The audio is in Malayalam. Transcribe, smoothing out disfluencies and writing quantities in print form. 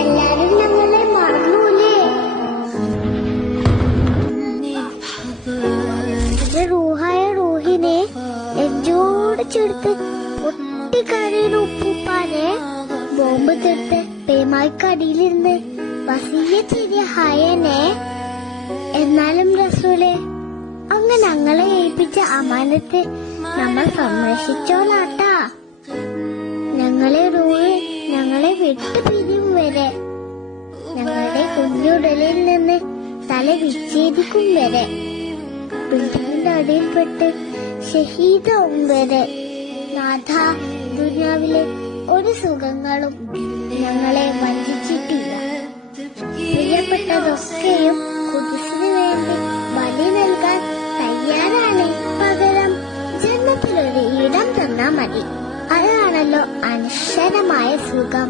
എല്ലാരും ഞങ്ങളെ മറന്നൂലേ? റൂഹായ റൂഹിനെ എഞ്ചോട് ചേർത്ത് പൊട്ടിക്കരയുന്ന ഉപ്പൂപ്പാനെ ബോംബ് തീർത്ത് പേമായ്ക്കടിയിലിരുന്ന് വസിയ ചെറിയ ഹയനെ. എന്നാലും റസൂലെ, അങ്ങ് ഞങ്ങളെ ഏൽപ്പിച്ച അമാനത്ത് നമ്മൾ സംരക്ഷിച്ചോളാട്ടാ. ഞങ്ങളെ റൂഹ് ഞങ്ങളെ വിട്ടുപിരിയും വരെ, ഞങ്ങളുടെ കുഞ്ഞുടലിൽ നിന്ന് തല വിച്ഛേദിക്കും വരെ, ബിൽഡിങ്ങിന്റെ അടിയിൽപ്പെട്ട് ഷഹീദാവും വരെ നാഥ, ദുനിയാവിലെ ഒരു സുഖങ്ങളും ഞങ്ങളെ വഞ്ചിച്ചിട്ടില്ല. പ്രിയപ്പെട്ടതൊക്കെയും ഖുദ്സിന് വേണ്ടി ബലി നൽകാൻ തയ്യാറാണ്. പകരം ജന്മത്തിലൊരു ഇടം തന്നാ മതി. അതാണല്ലോ അനശ്വരമായ സുഖം.